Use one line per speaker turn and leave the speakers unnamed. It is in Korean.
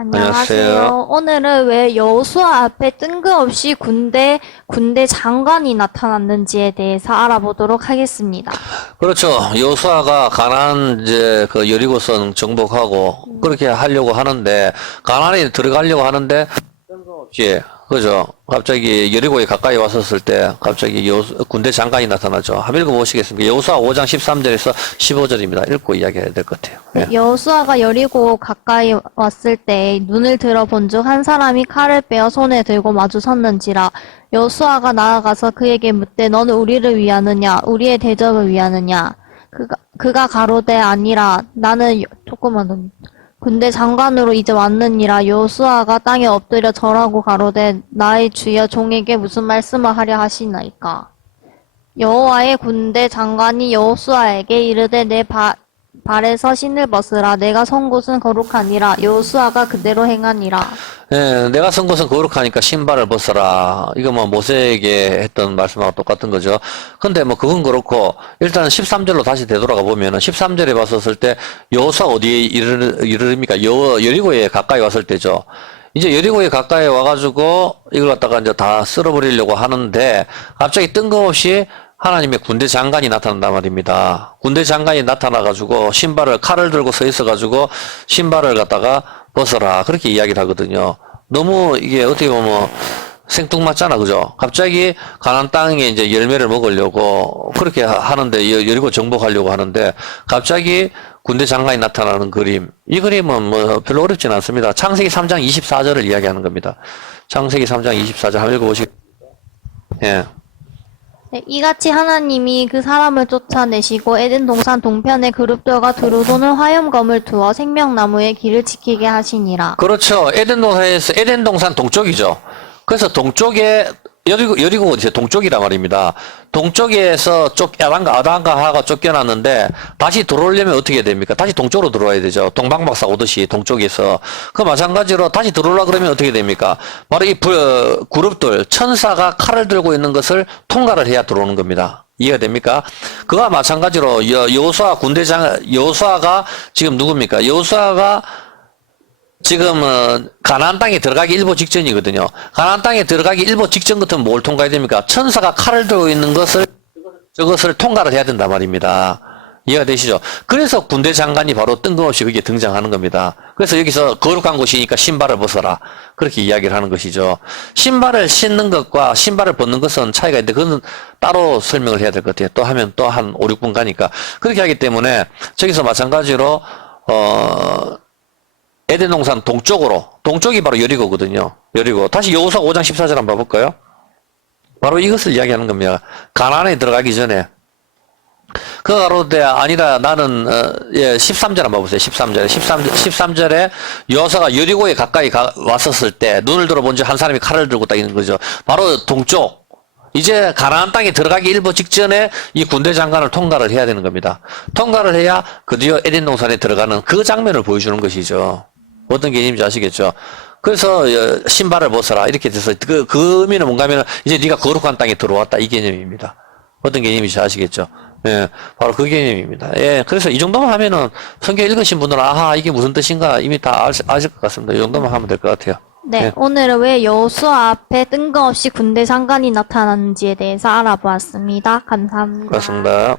안녕하세요.
안녕하세요.
오늘은 왜 여호수아 앞에 뜬금없이 군대 군대 장관이 나타났는지에 대해서 알아보도록 하겠습니다.
그렇죠. 여수아가 가난 이제 그 여리고성 정복하고 그렇게 하려고 하는데 가난에 들어가려고 하는데 뜬금없이 그죠. 갑자기 여리고에 가까이 왔었을 때 갑자기 여 군대 장관이 나타나죠. 한번 읽어보시겠습니까? 여호수아 5장 13절에서 15절입니다. 읽고 이야기해야 될 것 같아요. 예.
여호수아가 여리고 가까이 왔을 때 눈을 들어 본즉 한 사람이 칼을 빼어 손에 들고 마주 섰는지라 여호수아가 나아가서 그에게 묻되 너는 우리를 위하느냐 우리의 대적을 위하느냐 그가 그가 가로되 아니라 나는 여- 조금만 더 군대 장관으로 이제 왔느니라 여호수아가 땅에 엎드려 절하고 가로되 나의 주여 종에게 무슨 말씀을 하려 하시나이까? 여호와의 군대 장관이 여호수아에게 이르되 내 바, 발에서 신을 벗으라 내가 선 곳은 거룩하니라 여호수아가 그대로 행하니라
예, 내가 선 것은 거룩하니까 신발을 벗어라. 이거 뭐 모세에게 했던 말씀하고 똑같은 거죠. 근데 뭐 그건 그렇고 일단 13절로 다시 되돌아가 보면은 13절에 봤었을 때 여호수아 어디에 이르, 이르릅니까? 여, 여리고에 가까이 왔을 때죠. 이제 여리고에 가까이 와가지고 이걸 갖다가 이제 다 쓸어버리려고 하는데 갑자기 뜬금없이 하나님의 군대 장관이 나타난단 말입니다. 군대 장관이 나타나가지고 신발을 칼을 들고 서 있어가지고 신발을 갖다가 벗어라 그렇게 이야기를 하거든요. 너무 이게 어떻게 보면 생뚱맞잖아, 그죠? 갑자기 가난 땅에 이제 열매를 먹으려고 그렇게 하- 하는데 여- 여리고 정복하려고 하는데 갑자기 군대 장관이 나타나는 그림. 이 그림은 뭐 별로 어렵진 않습니다. 창세기 3장 24절을 이야기하는 겁니다. 창세기 3장 24절 한번 읽어보시. 예.
네, 이같이 하나님이 그 사람을 쫓아내시고 에덴 동산 동편에 그룹들과 두루도는 화염검을 두어 생명나무의 길을 지키게 하시니라
그렇죠. 에덴 동산에서 에덴 동산 동쪽이죠. 그래서 동쪽에 여리고 여리고 어디서 동쪽이란 말입니다. 동쪽에서 쫓 아단가 아단가 하가 쫓겨났는데 다시 들어오려면 어떻게 됩니까? 다시 동쪽으로 들어와야 되죠. 동방박사 오듯이 동쪽에서 그 마찬가지로 다시 들어오려 그러면 어떻게 됩니까? 바로 이 부- 그룹들 천사가 칼을 들고 있는 것을 통과를 해야 들어오는 겁니다. 이해가 됩니까? 그와 마찬가지로 여, 여호수아 군대장 여호수아가 지금 누굽니까? 여호수아가 지금 어, 가나안 땅에 들어가기 일보 직전이거든요. 가나안 땅에 들어가기 일보 직전 같은 뭘 통과해야 됩니까? 천사가 칼을 들고 있는 것을 저것을 통과를 해야 된단 말입니다. 이해가 되시죠? 그래서 군대 장관이 바로 뜬금없이 거기에 등장하는 겁니다. 그래서 여기서 거룩한 곳이니까 신발을 벗어라. 그렇게 이야기를 하는 것이죠. 신발을 신는 것과 신발을 벗는 것은 차이가 있는데 그건 따로 설명을 해야 될 것 같아요. 또 하면 또 한 5, 6분 가니까. 그렇게 하기 때문에 저기서 마찬가지로 어 에덴 동산 동쪽으로 동쪽이 바로 여리고거든요. 여리고 다시 여호수아 5장 14절 한번 봐볼까요? 바로 이것을 이야기하는 겁니다. 가나안에 들어가기 전에 그 가로되 아니라 나는 어, 예, 13절 한번 보세요. 13절에 13 13절에 여호사가 여리고에 가까이 가, 왔었을 때 눈을 들어본즉 한 사람이 칼을 들고 딱 있는 거죠. 바로 동쪽 이제 가나안 땅에 들어가기 일보 직전에 이 군대 장관을 통과를 해야 되는 겁니다. 통과를 해야 드디어 에덴 동산에 들어가는 그 장면을 보여주는 것이죠. 어떤 개념인지 아시겠죠? 그래서 어, 신발을 벗어라 이렇게 돼서 그, 그 의미는 뭔가 하면 이제 네가 거룩한 땅에 들어왔다 이 개념입니다. 어떤 개념인지 아시겠죠? 예, 바로 그 개념입니다. 예, 그래서 이 정도만 하면은 성경 읽으신 분들은 아하 이게 무슨 뜻인가 이미 다 아실, 아실 것 같습니다. 이 정도만 하면 될 것 같아요.
네,
네.
오늘은 왜 여호수아 앞에 뜬금없이 군대 장관이 나타났는지에 대해서 알아보았습니다. 감사합니다.
그렇습니다.